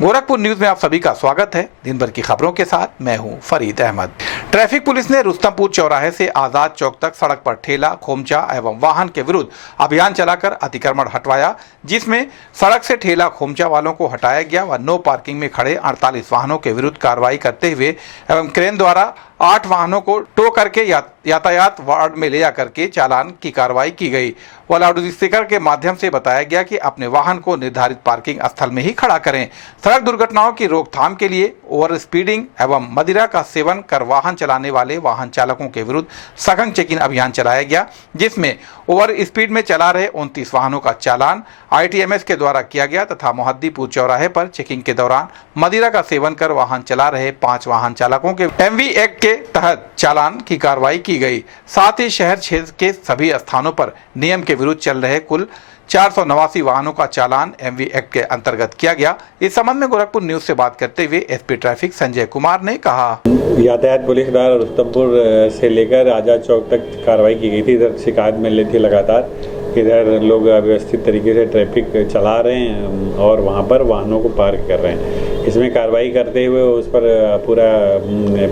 Gorakhpur news में आप सभी का स्वागत है। दिन भर की खबरों के साथ मैं हूं फरीद अहमद। ट्रैफिक पुलिस ने रुस्तमपुर चौराहे से आजाद चौक तक सड़क पर ठेला, खोमचा एवं वाहन के विरुद्ध अभियान चलाकर अतिक्रमण हटवाया, जिसमें सड़क से ठेला खोमचा वालों को हटाया गया व नो पार्किंग में खड़े 48 वाहनों के विरुद्ध कार्रवाई करते हुए एवं क्रेन द्वारा 8 वाहनों को टो करके यातायात वार्ड में ले जाकर के चालान की कार्रवाई की गई व लाउड स्पीकर के माध्यम से बताया गया कि अपने वाहन को निर्धारित पार्किंग स्थल में ही खड़ा करें। सड़क दुर्घटनाओं की रोकथाम के लिए ओवर स्पीडिंग एवं मदिरा का सेवन कर वाहन चलाने वाले वाहन चालकों के विरुद्ध सघन चेकिंग अभियान चलाया गया, जिसमें ओवर स्पीड में चला रहे 29 वाहनों का चालान ITMS के द्वारा किया गया तथा मोहद्दीपुर चौराहे पर चेकिंग के दौरान मदिरा का सेवन कर वाहन चला रहे 5 वाहन चालकों के MV एक्ट के तहत चालान की कार्रवाई की गई। साथ ही शहर क्षेत्र के सभी स्थानों पर नियम के विरुद्ध चल रहे कुल 489 वाहनों का चालान MV एक्ट के अंतर्गत किया गया। इस संबंध में गोरखपुर न्यूज से बात करते हुए SP ट्रैफिक संजय कुमार ने कहा, यातायात पुलिस द्वारा रुस्तमपुर से लेकर आजाद चौक तक कार्रवाई की गई थी। इधर शिकायत मिल रही थी लगातार, इधर लोग अव्यवस्थित तरीके से ट्रैफिक चला रहे हैं और वहाँ पर वाहनों को पार्क कर रहे हैं। इसमें कार्रवाई करते हुए उस पर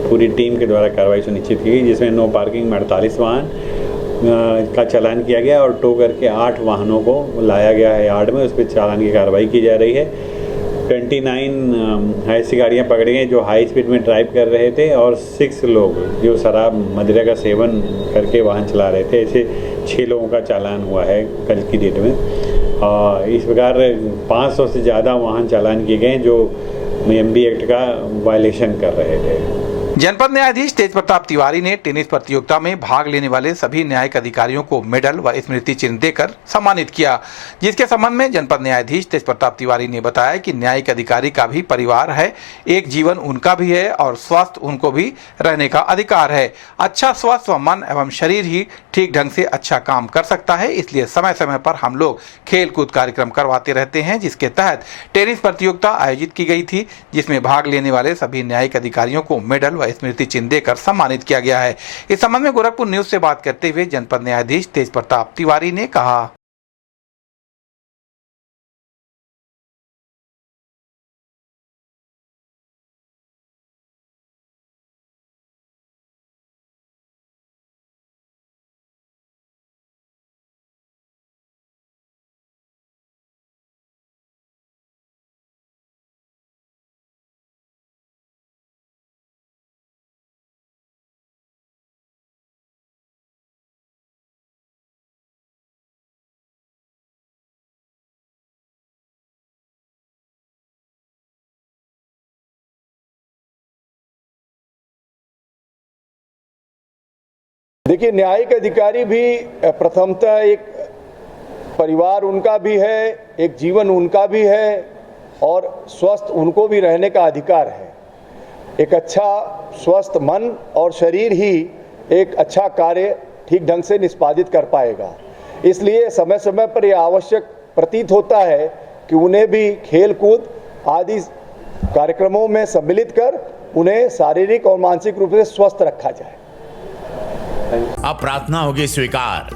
पूरी टीम के द्वारा कार्रवाई सुनिश्चित की गई, जिसमें नो पार्किंग में 48 वाहन का चालान किया गया और टो करके 8 वाहनों को लाया गया है यार्ड में। उस पर चालान की कार्रवाई की जा रही है। 29 ऐसी गाड़ियाँ पकड़ी गई जो हाई स्पीड में ड्राइव कर रहे थे और 6 लोग जो शराब मदिरा का सेवन करके वाहन चला रहे थे। ऐसे 6 लोगों का चालान हुआ है कल की डेट में। इस प्रकार 500 से ज़्यादा वाहन चालान किए गए जो MB एक्ट का वायलेशन कर रहे थे। जनपद न्यायाधीश तेज प्रताप तिवारी ने टेनिस प्रतियोगिता में भाग लेने वाले सभी न्यायिक अधिकारियों को मेडल व स्मृति चिन्ह देकर सम्मानित किया, जिसके संबंध में जनपद न्यायाधीश तेज प्रताप तिवारी ने बताया कि न्यायिक अधिकारी का भी परिवार है, एक जीवन उनका भी है और स्वस्थ उनको भी रहने का अधिकार है। अच्छा स्वस्थ व मन एवं शरीर ही ठीक ढंग से अच्छा काम कर सकता है, इसलिए समय समय पर हम लोग खेल कूद कार्यक्रम करवाते रहते हैं, जिसके तहत टेनिस प्रतियोगिता आयोजित की गई थी, जिसमें भाग लेने वाले सभी न्यायिक अधिकारियों को मेडल व स्मृति चिन्ह देकर सम्मानित किया गया है। इस संबंध में गोरखपुर न्यूज से बात करते हुए जनपद न्यायाधीश तेज प्रताप तिवारी ने कहा, देखिए, न्यायिक अधिकारी भी प्रथमतः एक परिवार उनका भी है, एक जीवन उनका भी है और स्वस्थ उनको भी रहने का अधिकार है। एक अच्छा स्वस्थ मन और शरीर ही एक अच्छा कार्य ठीक ढंग से निष्पादित कर पाएगा। इसलिए समय समय पर यह आवश्यक प्रतीत होता है कि उन्हें भी खेल कूद आदि कार्यक्रमों में सम्मिलित कर उन्हें शारीरिक और मानसिक रूप से स्वस्थ रखा जाए। अब प्रार्थना होगी स्वीकार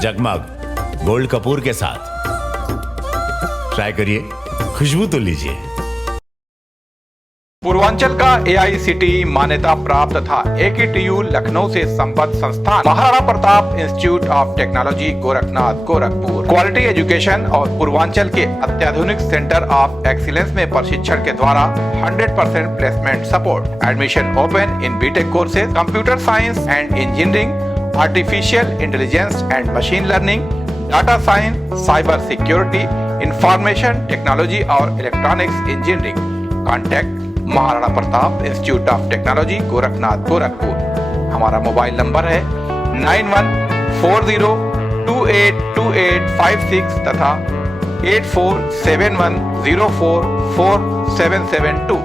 जगमग गोल्ड कपूर के साथ। ट्राई करिए, खुशबू तो लीजिए। पूर्वांचल का AICTE मान्यता प्राप्त तथा AKTU लखनऊ से संबद्ध संस्थान Maharana Pratap institute of technology Gorakhnath Gorakhpur quality education और पूर्वांचल के अत्याधुनिक सेंटर ऑफ एक्सीलेंस में प्रशिक्षण के द्वारा 100% placement support. Admission open in BTech courses, computer science and engineering, artificial intelligence and machine learning, data science, cyber security, information technology और electronics engineering. Contact Maharana Pratap institute of technology Gorakhnath Gorakhpur. हमारा mobile number है 9140282856 तथा 8471044772।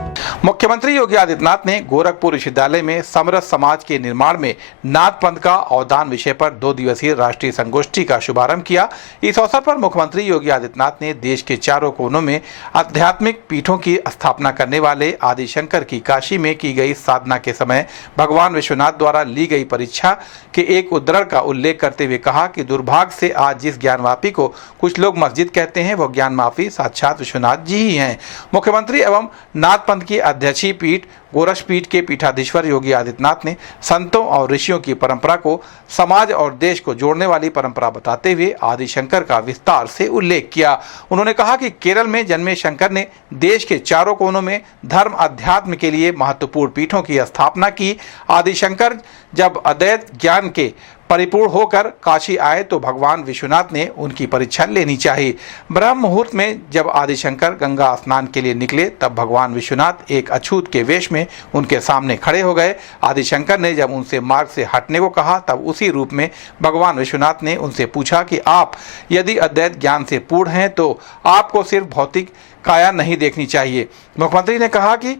मुख्यमंत्री योगी आदित्यनाथ ने गोरखपुर विश्वविद्यालय में समरस समाज के निर्माण में नाथ पंथ का अवदान विषय पर 2 दिवसीय राष्ट्रीय संगोष्ठी का शुभारंभ किया। इस अवसर पर मुख्यमंत्री योगी आदित्यनाथ ने देश के चारों कोनों में आध्यात्मिक पीठों की स्थापना करने वाले आदिशंकर की काशी में की गई साधना के समय भगवान विश्वनाथ द्वारा ली गई परीक्षा के एक उद्धरण का उल्लेख करते हुए कहा कि दुर्भाग्य से आज जिस ज्ञानवापी को कुछ लोग मस्जिद कहते हैं वह ज्ञानवापी साक्षात विश्वनाथ जी ही हैं। मुख्यमंत्री एवं नाथ पंथ की अध्यक्षीय पीठ गोरक्ष पीठ के पीठाधीश्वर योगी आदित्यनाथ ने संतों और ऋषियों की परंपरा को समाज और देश को जोड़ने वाली परंपरा बताते हुए आदिशंकर का विस्तार से उल्लेख किया। उन्होंने कहा कि केरल में जन्मे शंकर ने देश के चारों कोनों में धर्म अध्यात्म के लिए महत्वपूर्ण पीठों की स्थापना की। आदिशंकर जब अद्वैत ज्ञान के परिपूर्ण होकर काशी आए तो भगवान विश्वनाथ ने उनकी परीक्षा लेनी चाहिए। ब्रह्म मुहूर्त में जब आदिशंकर गंगा स्नान के लिए निकले तब भगवान विश्वनाथ एक अछूत के वेश में उनके सामने खड़े हो गए। आदिशंकर ने जब उनसे मार्ग से हटने को कहा तब उसी रूप में भगवान विश्वनाथ ने उनसे पूछा कि आप यदि अद्वैत ज्ञान से पूर्ण हैं तो आपको सिर्फ भौतिक काया नहीं देखनी चाहिए। मुख्यमंत्री ने कहा कि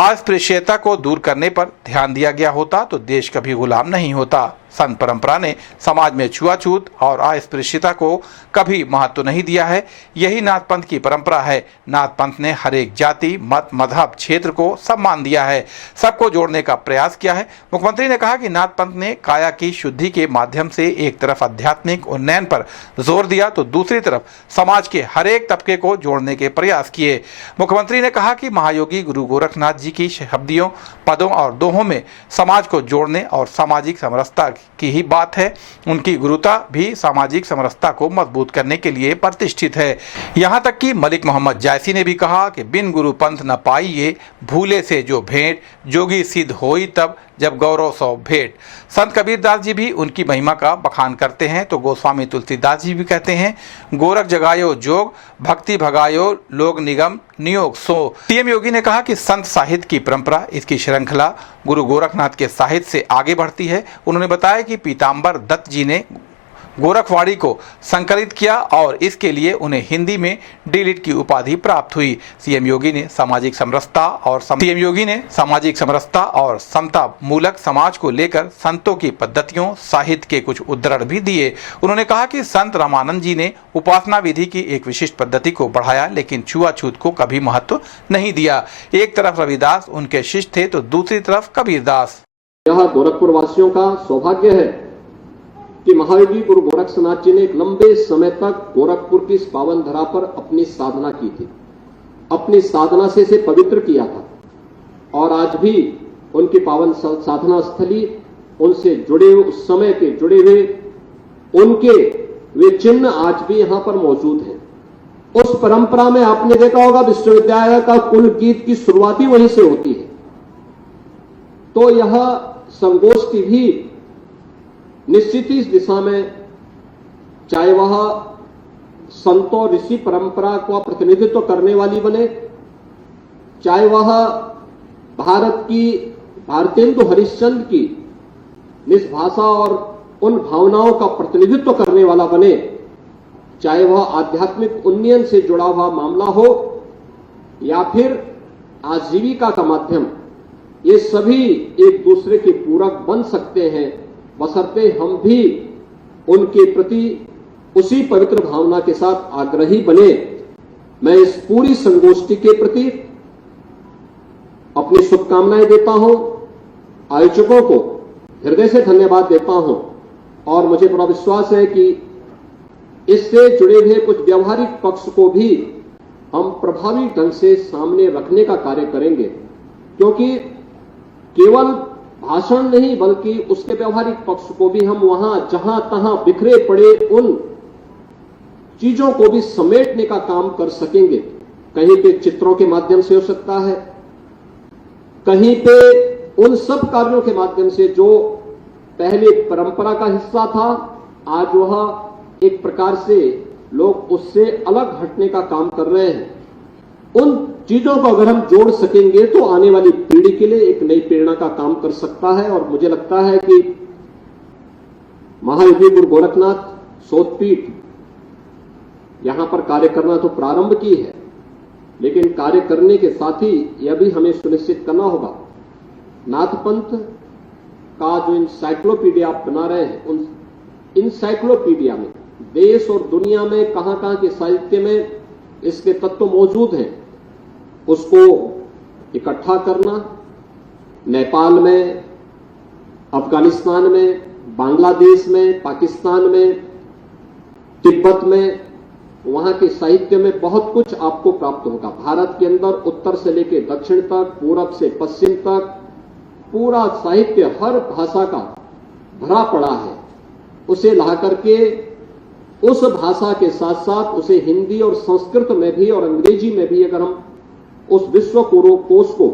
अस्पृश्यता को दूर करने पर ध्यान दिया गया होता तो देश कभी गुलाम नहीं होता। संत परंपरा ने समाज में छुआछूत और अस्पृश्यता को कभी महत्व नहीं दिया है। यही नाथ पंथ की परंपरा है। नाथ पंथ ने हर एक जाति मत मजहब क्षेत्र को सम्मान दिया है, सबको जोड़ने का प्रयास किया है। मुख्यमंत्री ने कहा कि नाथ पंथ ने काया की शुद्धि के माध्यम से एक तरफ आध्यात्मिक उन्नयन पर जोर दिया तो दूसरी तरफ समाज के हर एक तबके को जोड़ने के प्रयास किए। मुख्यमंत्री ने कहा कि महायोगी गुरु गोरखनाथ जी की शब्दियों पदों और दोहों में समाज को जोड़ने और सामाजिक समरसता की ही बात है। उनकी गुरुता भी सामाजिक समरसता को मजबूत करने के लिए प्रतिष्ठित है। यहाँ तक कि मलिक मोहम्मद जायसी ने भी कहा कि बिन गुरु पंथ न पाइए भूले से जो भेंट जोगी सिद्ध होई तब जब गौरव सौ भेंट। संत कबीरदास जी भी उनकी महिमा का बखान करते हैं तो गोस्वामी तुलसीदास जी भी कहते हैं गोरख जगायो जोग भक्ति भगायो लोग निगम नियोग सो। सीएम योगी ने कहा कि संत साहित्य की परंपरा इसकी श्रृंखला गुरु गोरखनाथ के साहित्य से आगे बढ़ती है। उन्होंने बताया कि पीताम्बर दत्त जी ने गोरखवाड़ी को संकलित किया और इसके लिए उन्हें हिंदी में डी.लिट की उपाधि प्राप्त हुई। सीएम योगी ने सामाजिक समरसता और समता मूलक समाज को लेकर संतों की पद्धतियों साहित्य के कुछ उद्धरण भी दिए। उन्होंने कहा कि संत रामानंद जी ने उपासना विधि की एक विशिष्ट पद्धति को बढ़ाया लेकिन छुआछूत को कभी महत्व नहीं दिया। एक तरफ रविदास उनके शिष्य थे तो दूसरी तरफ कबीरदास। यह गोरखपुर वासियों का सौभाग्य है कि महायोगी गुरु गोरक्षनाथ जी ने एक लंबे समय तक गोरखपुर की इस पावन धरा पर अपनी साधना की थी, अपनी साधना से इसे पवित्र किया था और आज भी उनकी पावन साधना स्थली उनसे जुड़े उस समय के जुड़े हुए उनके वे चिन्ह आज भी यहां पर मौजूद हैं। उस परंपरा में आपने देखा होगा विश्वविद्यालय का कुल गीत की शुरुआत ही वहीं से होती है। तो यह संगोष्ठी भी निश्चित ही इस दिशा में, चाहे वह संतों ऋषि परंपरा का प्रतिनिधित्व करने वाली बने, चाहे वह भारत की भारतेंदु हरिश्चंद्र की निष्भाषा और उन भावनाओं का प्रतिनिधित्व करने वाला बने, चाहे वह आध्यात्मिक उन्नयन से जुड़ा हुआ मामला हो या फिर आजीविका का माध्यम, ये सभी एक दूसरे के पूरक बन सकते हैं बशर्ते हम भी उनके प्रति उसी पवित्र भावना के साथ आग्रही बने। मैं इस पूरी संगोष्ठी के प्रति अपनी शुभकामनाएं देता हूं, आयोजकों को हृदय से धन्यवाद देता हूं और मुझे पूरा विश्वास है कि इससे जुड़े हुए कुछ व्यवहारिक पक्ष को भी हम प्रभावी ढंग से सामने रखने का कार्य करेंगे, क्योंकि केवल भाषण नहीं बल्कि उसके व्यवहारिक पक्ष को भी हम वहां जहां तहां बिखरे पड़े उन चीजों को भी समेटने का काम कर सकेंगे। कहीं पे चित्रों के माध्यम से हो सकता है, कहीं पे उन सब कार्यों के माध्यम से जो पहले परंपरा का हिस्सा था आज वह एक प्रकार से लोग उससे अलग हटने का काम कर रहे हैं। उन चीजों को अगर हम जोड़ सकेंगे तो आने वाली पीढ़ी के लिए एक नई प्रेरणा का काम कर सकता है और मुझे लगता है कि महायोगी गुरु गोरखनाथ शोधपीठ यहां पर कार्य करना तो प्रारंभ की है, लेकिन कार्य करने के साथ ही यह भी हमें सुनिश्चित करना होगा, नाथपंथ का जो इंसाइक्लोपीडिया आप बना रहे हैं, उन इंसाइक्लोपीडिया में देश और दुनिया में कहां के साहित्य में इसके तत्व मौजूद हैं, उसको इकट्ठा करना, नेपाल में, अफगानिस्तान में, बांग्लादेश में, पाकिस्तान में, तिब्बत में, वहां के साहित्य में बहुत कुछ आपको प्राप्त होगा। भारत के अंदर उत्तर से लेकर दक्षिण तक, पूरब से पश्चिम तक पूरा साहित्य हर भाषा का भरा पड़ा है। उसे ला करके उस भाषा के साथ साथ उसे हिंदी और संस्कृत में भी और अंग्रेजी में भी अगर हम उस विश्व कोश को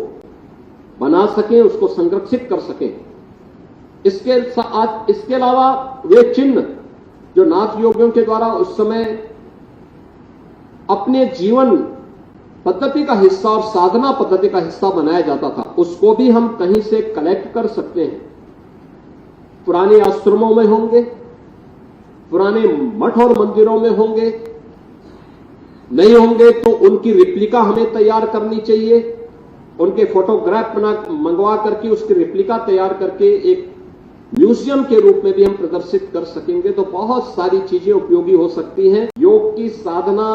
बना सकें, उसको संरक्षित कर सकें, इसके अलावा वे चिन्ह जो नाथ योगियों के द्वारा उस समय अपने जीवन पद्धति का हिस्सा और साधना पद्धति का हिस्सा बनाया जाता था, उसको भी हम कहीं से कलेक्ट कर सकते हैं। पुराने आश्रमों में होंगे, पुराने मठ और मंदिरों में होंगे, नहीं होंगे तो उनकी रिप्लिका हमें तैयार करनी चाहिए, उनके फोटोग्राफ मंगवा करके उसकी रिप्लिका तैयार करके एक म्यूजियम के रूप में भी हम प्रदर्शित कर सकेंगे, तो बहुत सारी चीजें उपयोगी हो सकती हैं। योग की साधना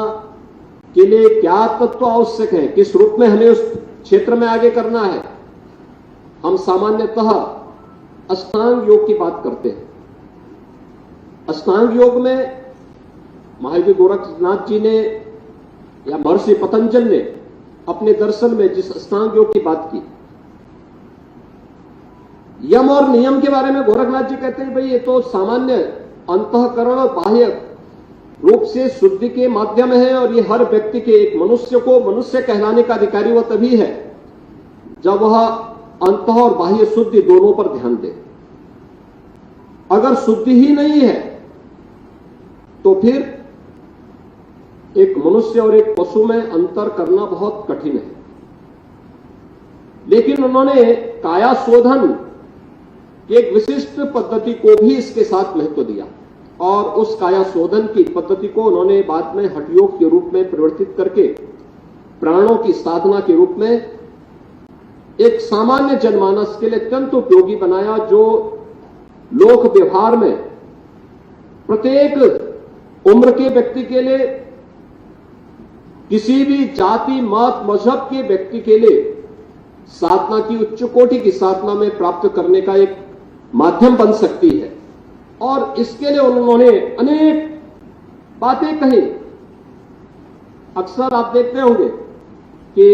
के लिए क्या तत्व आवश्यक है, किस रूप में हमें उस क्षेत्र में आगे करना है। हम सामान्यतः अष्टांग योग की बात करते हैं। अष्टांग योग में महावीर गोरखनाथ जी ने या महर्षि पतंजलि ने अपने दर्शन में जिस अष्टांग योग की बात की, यम और नियम के बारे में गोरखनाथ जी कहते हैं भाई ये तो सामान्य अंतःकरण और बाह्य रूप से शुद्धि के माध्यम है, और ये हर व्यक्ति के एक मनुष्य को मनुष्य कहलाने का अधिकारी वह तभी है जब वह अंतः और बाह्य शुद्धि दोनों पर ध्यान दे। अगर शुद्धि ही नहीं है तो फिर एक मनुष्य और एक पशु में अंतर करना बहुत कठिन है। लेकिन उन्होंने काया शोधन की एक विशिष्ट पद्धति को भी इसके साथ महत्व दिया, और उस काया शोधन की पद्धति को उन्होंने बाद में हठ योग के रूप में परिवर्तित करके प्राणों की साधना के रूप में एक सामान्य जनमानस के लिए अत्यंत उपयोगी बनाया, जो लोक व्यवहार में प्रत्येक उम्र के व्यक्ति के लिए, किसी भी जाति मत मजहब के व्यक्ति के लिए साधना की उच्च कोटि की साधना में प्राप्त करने का एक माध्यम बन सकती है। और इसके लिए उन्होंने अनेक बातें कही। अक्सर आप देखते होंगे कि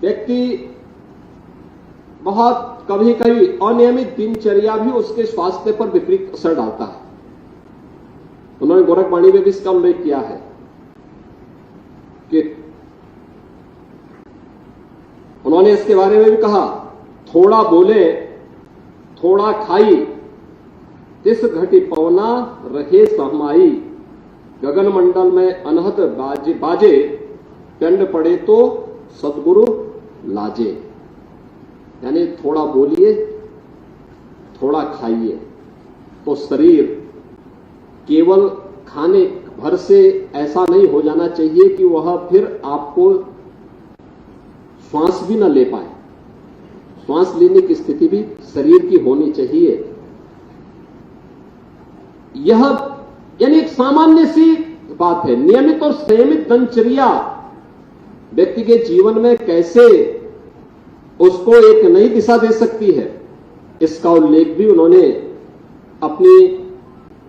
व्यक्ति बहुत कभी कभी अनियमित दिनचर्या भी उसके स्वास्थ्य पर विपरीत असर डालता है। उन्होंने गोरखवाणी में भी इसका उल्लेख किया है कि उन्होंने इसके बारे में भी कहा, थोड़ा बोले थोड़ा खाई, तिस घटी पवना रहे सहमाई, गगन मंडल में अनहद बाजे, दंड पड़े तो सदगुरु लाजे। यानी थोड़ा बोलिए थोड़ा खाइए, तो शरीर केवल खाने भर से ऐसा नहीं हो जाना चाहिए कि वह फिर आपको श्वास भी न ले पाए। श्वास लेने की स्थिति भी शरीर की होनी चाहिए। यह यानी एक सामान्य सी बात है। नियमित और संयमित दिनचर्या व्यक्ति के जीवन में कैसे उसको एक नई दिशा दे सकती है, इसका उल्लेख भी उन्होंने अपनी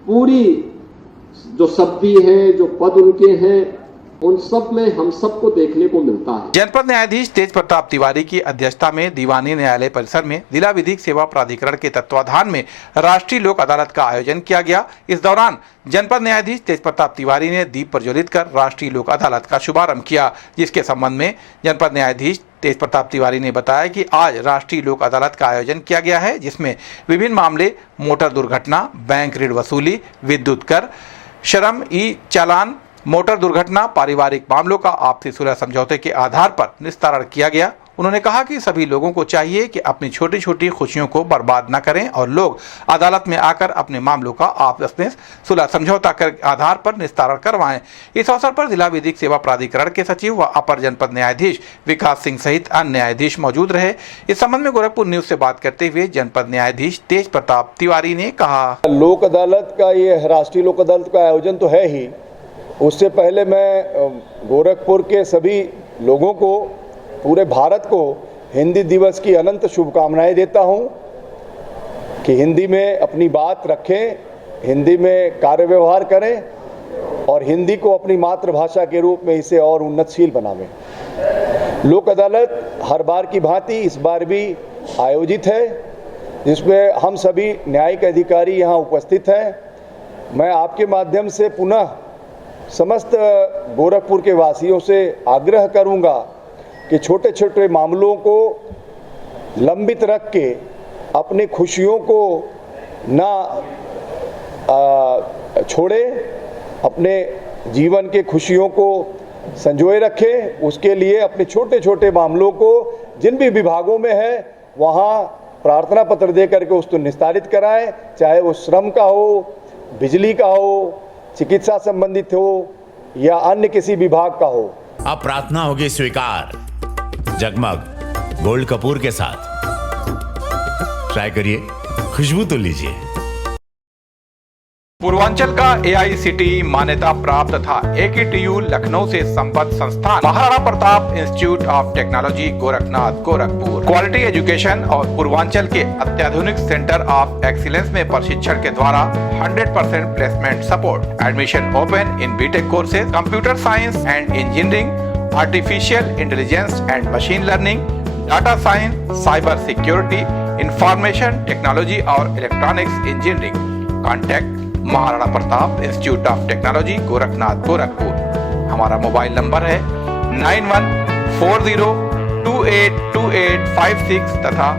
पूरी जो शब्दी है, जो पद उनके हैं, उन सब में हम सबको देखने को मिलता है। जनपद न्यायाधीश तेज प्रताप तिवारी की अध्यक्षता में दीवानी न्यायालय परिसर में जिला विधिक सेवा प्राधिकरण के तत्वाधान में राष्ट्रीय लोक अदालत का आयोजन किया गया। इस दौरान जनपद न्यायाधीश तेज प्रताप तिवारी ने दीप प्रज्वलित कर राष्ट्रीय लोक अदालत का शुभारंभ किया, जिसके संबंध में जनपद न्यायाधीश तेज प्रताप तिवारी ने बताया कि आज राष्ट्रीय लोक अदालत का आयोजन किया गया है, जिसमें विभिन्न मामले मोटर दुर्घटना, बैंक ऋण वसूली, विद्युत कर, श्रम ई चालान, मोटर दुर्घटना, पारिवारिक मामलों का आपसी सुलह समझौते के आधार पर निस्तारण किया गया। उन्होंने कहा कि सभी लोगों को चाहिए कि अपनी छोटी छोटी खुशियों को बर्बाद न करें और लोग अदालत में आकर अपने मामलों का आपस में सुलह समझौता के आधार पर निस्तारण करवाएं। इस अवसर पर जिला विधिक सेवा प्राधिकरण के सचिव व अपर जनपद न्यायाधीश विकास सिंह सहित अन्य न्यायाधीश मौजूद रहे। इस संबंध में गोरखपुर न्यूज से बात करते हुए जनपद न्यायाधीश तेज प्रताप तिवारी ने कहा, लोक अदालत का ये राष्ट्रीय लोक अदालत का आयोजन तो है ही, उससे पहले मैं गोरखपुर के सभी लोगों को, पूरे भारत को हिंदी दिवस की अनंत शुभकामनाएं देता हूं कि हिंदी में अपनी बात रखें, हिंदी में कार्य व्यवहार करें और हिंदी को अपनी मातृभाषा के रूप में इसे और उन्नतशील बनावें। लोक अदालत हर बार की भांति इस बार भी आयोजित है, जिसमें हम सभी न्यायिक अधिकारी यहाँ उपस्थित हैं। मैं आपके माध्यम से पुनः समस्त गोरखपुर के वासियों से आग्रह करूँगा कि छोटे छोटे मामलों को लंबित रख के अपनी खुशियों को ना छोड़े, अपने जीवन के खुशियों को संजोए रखें। उसके लिए अपने छोटे छोटे मामलों को जिन भी विभागों में है वहाँ प्रार्थना पत्र दे करके उसको निस्तारित कराएं, चाहे वो श्रम का हो, बिजली का हो, चिकित्सा संबंधित हो या अन्य किसी विभाग का हो। अब प्रार्थना होगी स्वीकार जगमग गोल्ड कपूर के साथ। ट्राई करिए, खुशबू तो लीजिए। पूर्वांचल का AICTE मान्यता प्राप्त तथा AKTU लखनऊ से संबद्ध संस्थान Maharana Pratap institute of technology Gorakhnath Gorakhpur quality education और पूर्वांचल के अत्याधुनिक सेंटर ऑफ एक्सीलेंस में प्रशिक्षण के द्वारा 100% placement support. Admission open in BTech courses, computer science and engineering, artificial intelligence and machine learning, data science, cyber security, information technology और electronics engineering. Contact Maharana Pratap institute of technology Gorakhnath Gorakhpur. हमारा mobile number है 9140282856 तथा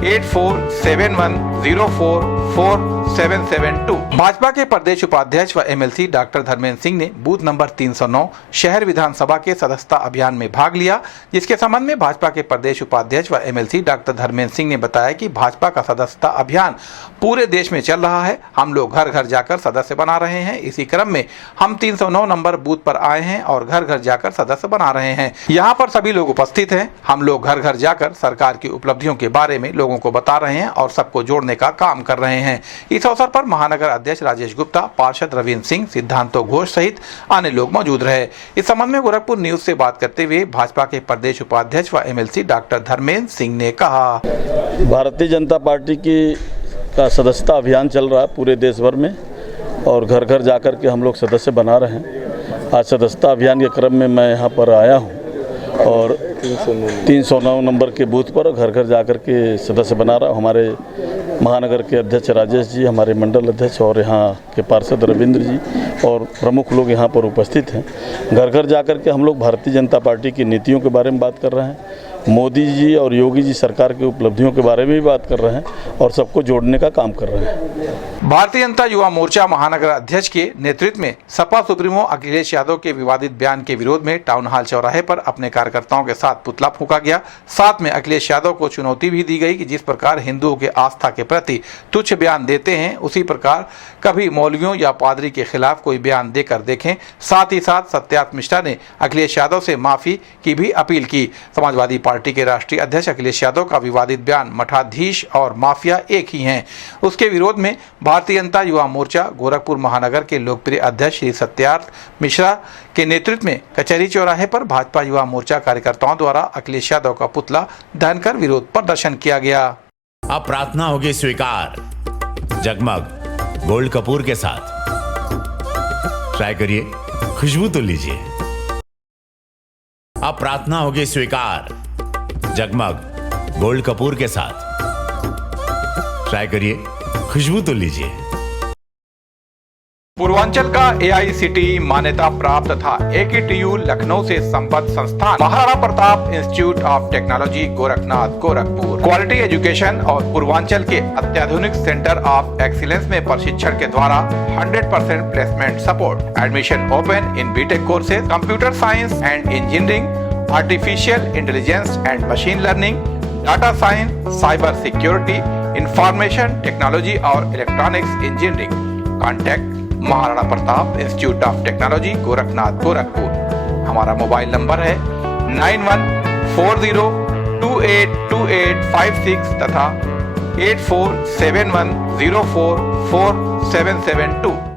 8471044772। भाजपा के प्रदेश उपाध्यक्ष व MLC डॉक्टर धर्मेंद्र सिंह ने booth number 309 शहर विधानसभा के सदस्यता अभियान में भाग लिया, जिसके संबंध में भाजपा के प्रदेश उपाध्यक्ष व MLC डॉक्टर धर्मेंद्र सिंह ने बताया कि भाजपा का सदस्यता अभियान पूरे देश में चल रहा है। हम लोग घर घर जाकर सदस्य बना रहे हैं। इसी क्रम में हम 309 नंबर बूथ पर आए हैं और घर घर जाकर सदस्य बना रहे हैं। यहाँ पर सभी लोग उपस्थित हैं। हम लोग घर घर जाकर सरकार की उपलब्धियों के बारे में लोगों को बता रहे हैं और सबको जोड़ने का काम कर रहे हैं। इस अवसर पर महानगर अध्यक्ष राजेश गुप्ता, पार्षद रविंद्र सिंह, सिद्धांतो घोष सहित अन्य लोग मौजूद रहे। इस संबंध में गोरखपुर न्यूज से बात करते हुए भाजपा के प्रदेश उपाध्यक्ष व MLC डॉक्टर धर्मेंद्र सिंह ने कहा, भारतीय जनता पार्टी का सदस्यता अभियान चल रहा है पूरे देश भर में और घर घर जाकर के हम लोग सदस्य बना रहे हैं। आज सदस्यता अभियान के क्रम में मैं यहाँ पर आया हूँ और 309 नंबर के बूथ पर घर घर जाकर के सदस्य बना रहा हूँ। हमारे महानगर के अध्यक्ष राजेश जी, हमारे मंडल अध्यक्ष और यहाँ के पार्षद रविंद्र जी और प्रमुख लोग यहाँ पर उपस्थित हैं। घर घर जाकर के हम लोग भारतीय जनता पार्टी की नीतियों के बारे में बात कर रहे हैं, मोदी जी और योगी जी सरकार की उपलब्धियों के बारे में भी बात कर रहे हैं और सबको जोड़ने का काम कर रहे हैं। भारतीय जनता युवा मोर्चा महानगर अध्यक्ष के नेतृत्व में सपा सुप्रीमो अखिलेश यादव के विवादित बयान के विरोध में टाउन हॉल चौराहे पर अपने कार्यकर्ताओं के साथ पुतला फूंका गया। साथ में अखिलेश यादव को चुनौती भी दी गई कि जिस प्रकार हिंदुओं के आस्था के प्रति तुच्छ बयान देते हैं, उसी प्रकार कभी मौलवियों या पादरी के खिलाफ कोई बयान देकर देखें। साथ ही साथ सत्यार्थ मिश्रा ने अखिलेश यादव से माफी की भी अपील की। समाजवादी पार्टी के राष्ट्रीय अध्यक्ष अखिलेश यादव का विवादित बयान मठाधीश और माफिया एक ही हैं, उसके विरोध में भारतीय जनता युवा मोर्चा गोरखपुर महानगर के लोकप्रिय अध्यक्ष श्री सत्यार्थ मिश्रा के नेतृत्व में कचहरी चौराहे पर भाजपा युवा मोर्चा कार्यकर्ताओं द्वारा अखिलेश यादव का पुतला दहन कर विरोध प्रदर्शन किया गया। अब प्रार्थना होगी स्वीकार जगमग गोल्ड कपूर के साथ। ट्राई करिए, खुशबू तो लीजिए। अब प्रार्थना होगी स्वीकार जगमग गोल्ड कपूर के साथ। ट्राई करिए, खुशबू तो लीजिए। पूर्वांचल का AICTE मान्यता प्राप्त तथा AKTU लखनऊ से संबद्ध संस्थान Maharana Pratap institute of technology Gorakhnath Gorakhpur quality education और पूर्वांचल के अत्याधुनिक सेंटर ऑफ एक्सीलेंस में प्रशिक्षण के द्वारा 100% placement support. Admission open in BTech courses, computer science and engineering, artificial intelligence and machine learning, data science, cyber security, information technology और electronics engineering. Contact Maharana Pratap institute of technology, Gorakhnath, Gorakhpur. हमारा mobile number है 9140282856 तथा 8471044772।